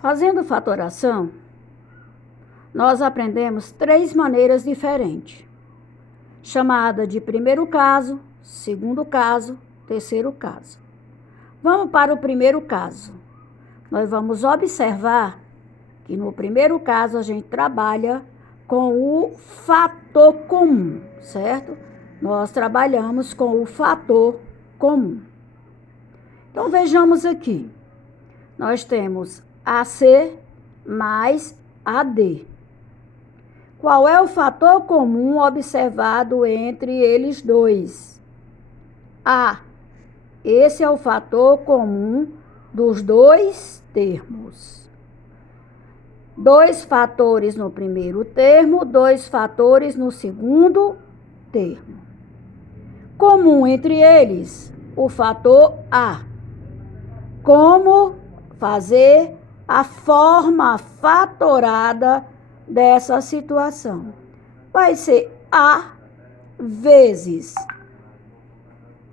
Fazendo fatoração, nós aprendemos 3 maneiras diferentes, chamada de primeiro caso, segundo caso, terceiro caso. Vamos para o primeiro caso. Nós vamos observar que no primeiro caso a gente trabalha com o fator comum, certo? Nós trabalhamos com o fator comum. Então vejamos aqui. Nós temos AC mais AD. Qual é o fator comum observado entre eles dois? A. Esse é o fator comum dos dois termos. 2 fatores no primeiro termo, 2 fatores no segundo termo. Comum entre eles, o fator A. Como fazer a forma fatorada dessa situação? Vai ser A vezes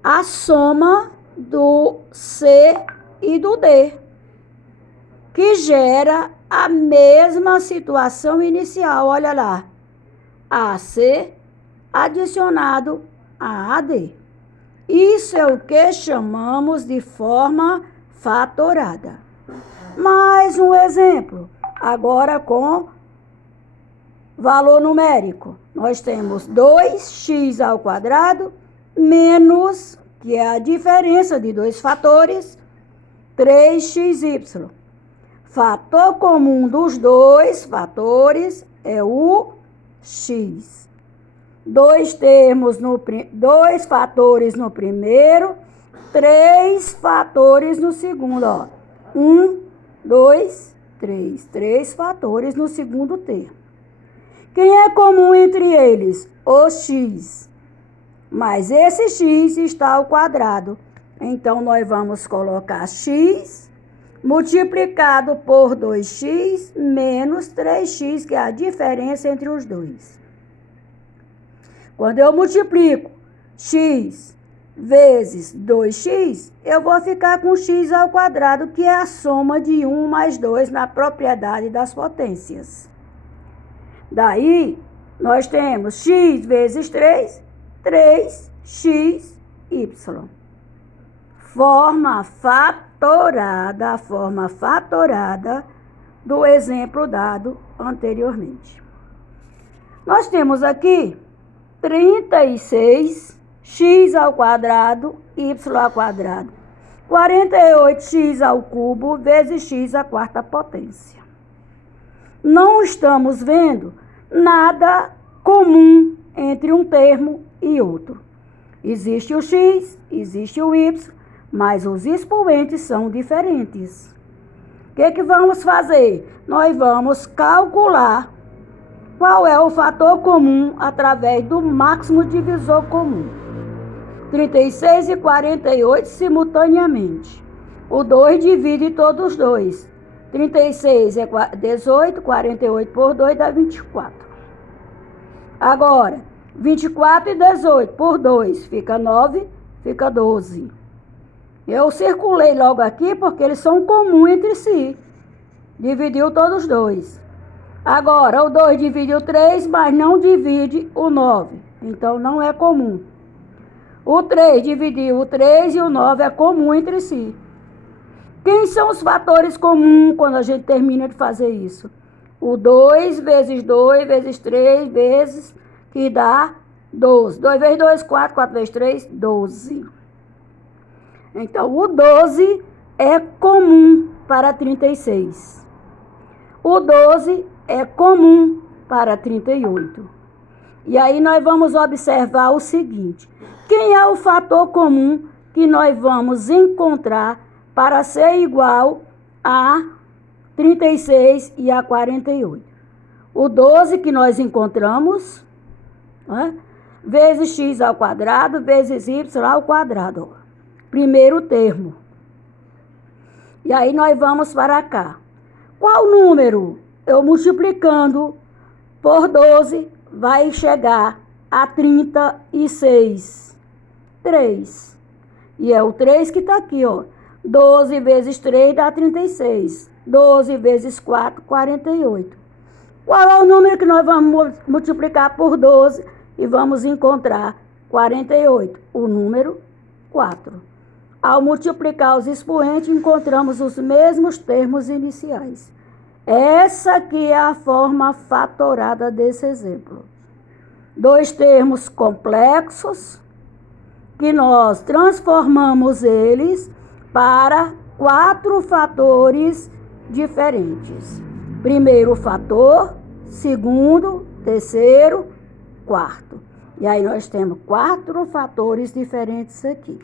a soma do C e do D, que gera a mesma situação inicial. Olha lá, AC adicionado a AD. Isso é o que chamamos de forma fatorada. Mais um exemplo, agora com valor numérico. Nós temos 2x ao quadrado menos, que é a diferença de 2 fatores, 3xy. Fator comum dos 2 fatores é o x. 2 fatores no primeiro, 3 fatores no segundo. Ó. 1, 2, 3. 3 fatores no segundo termo. Quem é comum entre eles? O x. Mas esse x está ao quadrado. Então, nós vamos colocar x multiplicado por 2x menos 3x, que é a diferença entre os dois. Quando eu multiplico x vezes 2x, eu vou ficar com x ao quadrado, que é a soma de 1 mais 2 na propriedade das potências. Daí, nós temos x vezes 3, 3xy. Forma fatorada do exemplo dado anteriormente. Nós temos aqui 36x ao quadrado, y ao quadrado. 48x ao cubo vezes x à quarta potência. Não estamos vendo nada comum entre um termo e outro. Existe o x, existe o y, mas os expoentes são diferentes. O que vamos fazer? Nós vamos calcular qual é o fator comum através do máximo divisor comum. 36 e 48 simultaneamente. O 2 divide todos os dois. 36 é 18, 48 por 2 dá 24. Agora, 24 e 18 por 2 fica 9, fica 12. Eu circulei logo aqui porque eles são comuns entre si. Dividiu todos os dois. Agora, o 2 divide o 3, mas não divide o 9. Então, não é comum. O 3 dividiu o 3 e o 9 é comum entre si. Quem são os fatores comuns quando a gente termina de fazer isso? O 2 vezes 2 vezes 3 vezes, que dá 12. 2 vezes 2, 4. 4 vezes 3, 12. Então, o 12 é comum para 36. O 12 é comum para 38. E aí nós vamos observar o seguinte. Quem é o fator comum que nós vamos encontrar para ser igual a 36 e a 48? O 12 que nós encontramos, vezes x ao quadrado, vezes y ao quadrado. Ó. Primeiro termo. E aí nós vamos para cá. Qual número eu multiplicando por 12 vai chegar a 36? 3. E é o 3 que está aqui, ó. 12 vezes 3 dá 36. 12 vezes 4, 48. Qual é o número que nós vamos multiplicar por 12 e vamos encontrar 48? O número 4. Ao multiplicar os expoentes, encontramos os mesmos termos iniciais. Essa aqui é a forma fatorada desse exemplo. Dois termos complexos, que nós transformamos eles para 4 fatores diferentes. Primeiro fator, segundo, terceiro, quarto. E aí nós temos 4 fatores diferentes aqui.